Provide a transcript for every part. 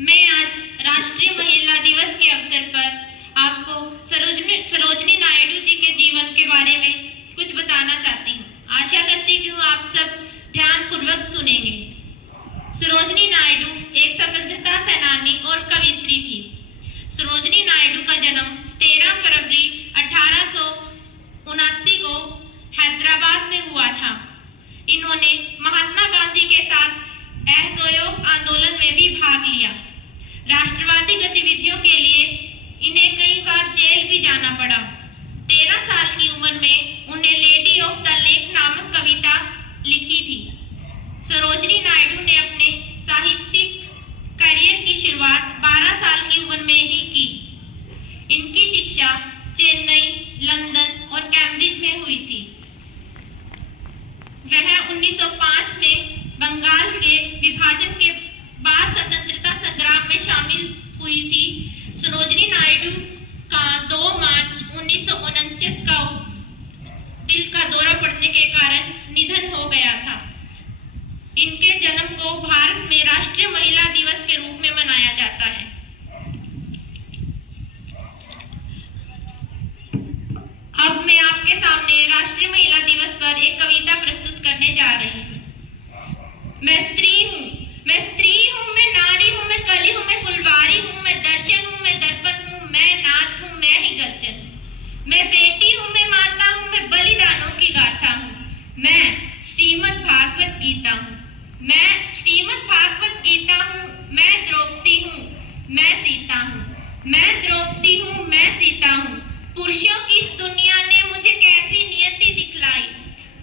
मैं आज राष्ट्रीय महिला दिवस के अवसर पर आपको सरोजनी नायडू जी के जीवन के बारे में कुछ बताना चाहती हूँ। आशा करती हूँ आप सब ध्यानपूर्वक सुनेंगे। सरोजनी नायडू एक स्वतंत्रता सेनानी और कवयित्री थी। सरोजनी नायडू का जन्म 13 फरवरी 1879 को हैदराबाद में हुआ था। इन्होंने महात्मा गांधी के साथ असहयोग आंदोलन में भी भाग लिया। राष्ट्रवादी गतिविधियों के लिए इन्हें कई बार जेल भी जाना पड़ा। 13 साल की उम्र में उन्हें लेडी ऑफ द लेक नामक कविता लिखी थी। सरोजनी नायडू ने अपने साहित्यिक करियर की शुरुआत 12 साल की उम्र में ही की। इनकी शिक्षा चेन्नई, लंदन और कैम्ब्रिज में हुई थी। वह 1905 में बंगाल के विभाजन के बाद स्वतंत्रता संग्राम में शामिल हुई थी। सरोजनी नायडू का 2 मार्च 1949 का दिल का दौरा पड़ने के कारण निधन हो गया था। इनके जन्म को भारत में राष्ट्रीय महिला दिवस के रूप में मनाया जाता है। अब मैं आपके सामने राष्ट्रीय महिला दिवस पर एक कविता प्रस्तुत करने जा रही हूँ। मैं स्त्री हूँ, मैं नारी हूँ, मैं कली हूँ, मैं फुलवारी हूँ, मैं दर्शन हूँ, मैं दर्पण हूँ, मैं नाथ हूँ, मैं ही गर्जन हूँ। मैं बेटी हूँ, मैं माता हूँ, मैं बलिदानों की गाथा हूँ। मैं श्रीमद् भागवत गीता हूँ, मैं श्रीमद् भागवत गीता हूँ। मैं द्रौपदी हूँ, मैं सीता हूँ, मैं द्रौपदी हूँ, मैं सीता हूँ। पुरुषों की इस दुनिया ने मुझे कैसी नियति दिखलाई,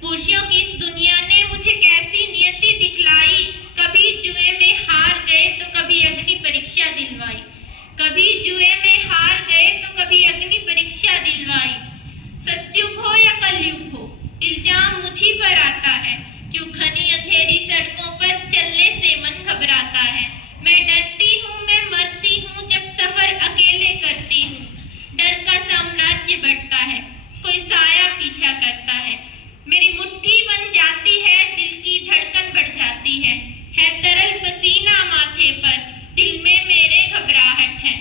पुरुषों की इस दुनिया ने मुझे कैसी नियति दिखलाई। कभी जुए में हार गए तो कभी अग्नि परीक्षा दिलवाई, कभी जुए में हार गए तो कभी अग्नि परीक्षा दिलवाई। सत्युग हो या कलयुग हो, इल्जाम मुझी पर आता है। क्यों घनी अंधेरी सड़कों पर चलने से मन घबराता है। मैं डरती हूँ, मैं मरती हूँ जब सफर अकेले करती हूँ। डर का साम्राज्य बढ़ता है, कोई साया पीछा करता है। मेरी मुट्ठी बन जाती है, दिल की धड़कन बढ़ जाती है तरल पसीना माथे पर, दिल में मेरे घबराहट है।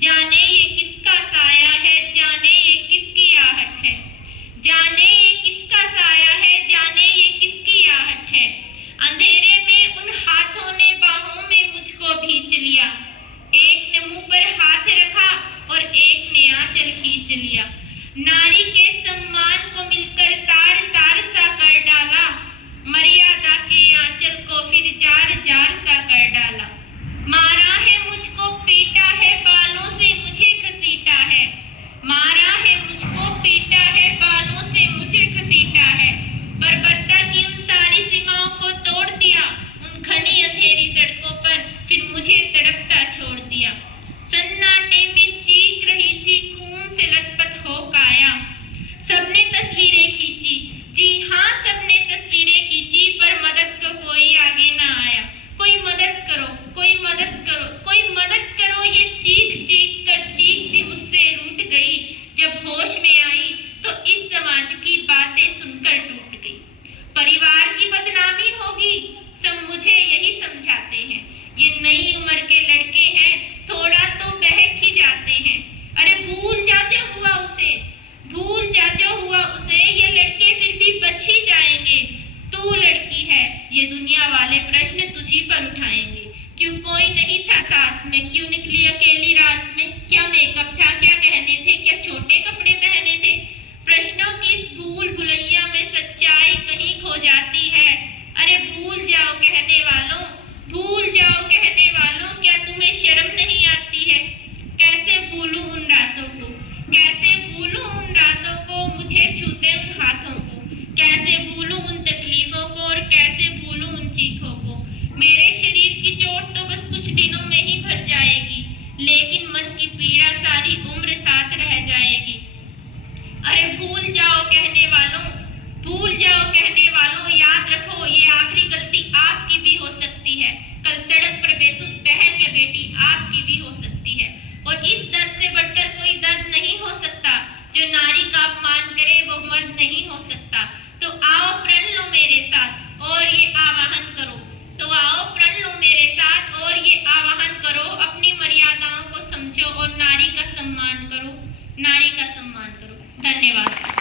जाने ये किसका साया है, जाने ये किसकी आहट है। जाने ये किसका साया है, जाने ये किसकी आहट है। अंधेरे में उन हाथों ने बाहों में मुझको भींच लिया। एक ने मुंह पर हाथ रखा और एक ने आंचल खींच लिया। नारी के सम्मान को मिलकर तार तार सा कर डाला, मर्यादा के आंचल को फिर जार जार सा कर डाला। मारा है मुझको, पीटा है, बालों से मुझे घसीटा है। मारा है मुझको, पीटा है, बालों से मुझे घसीटा है। बर्बरता की उन सारी सीमाओं को तोड़ दिया, उन घनी अंधेरी सड़कों पर फिर मुझे तड़पता छोड़ दिया। सन्नाटे में चीख रही थी, खून से लथपथ हो काया। सबने तस्वीरें खींची, जी हाँ सबने तस्वीरें खींची, पर मदद को कोई आगे ना आया। कोई मदद करो, कोई मदद करो, कोई मदद करो। ये चीख चीख कर चीख भी मुझसे रूठ गई। जब होश में आई तो इस समाज की बातें सुनकर टूट गई। परिवार की बदनामी होगी, सब मुझे यही समझाते हैं। ये नई उम्र के लड़के हैं, थोड़ा तो बहक ही जाते हैं। अरे भूल जा जो हुआ उसे, भूल जा जो हुआ उसे। ये लड़के फिर भी बच ही जाएंगे। तू लड़की है, ये दुनिया वाले प्रश्न तुझी पर उठाएंगे। क्यों कोई नहीं था साथ में, क्यों निकली अकेली रात में। क्या मेकअप था, क्या गहने थे, क्या छोटे कपड़े पहने थे। प्रश्नों की इस भूल भुलैया में सच्चाई कहीं खो जाती है। अरे भूल जाओ कहने वालों, भूल जाओ कहने वालों। क्या तुम्हें शर्म नहीं आती है। कैसे भूलूं उन रातों को, कैसे भूलूं उन रातों को, मुझे छूते उन हाथों को। कैसे भूलूं उन तकलीफों को और कैसे भूलूं उन चीखों को। मेरे शरीर की चोट तो बस कुछ दिनों में ही भर जाएगी, लेकिन मन की पीड़ा सारी उम्र साथ रह जाएगी। नारी का सम्मान करो। धन्यवाद।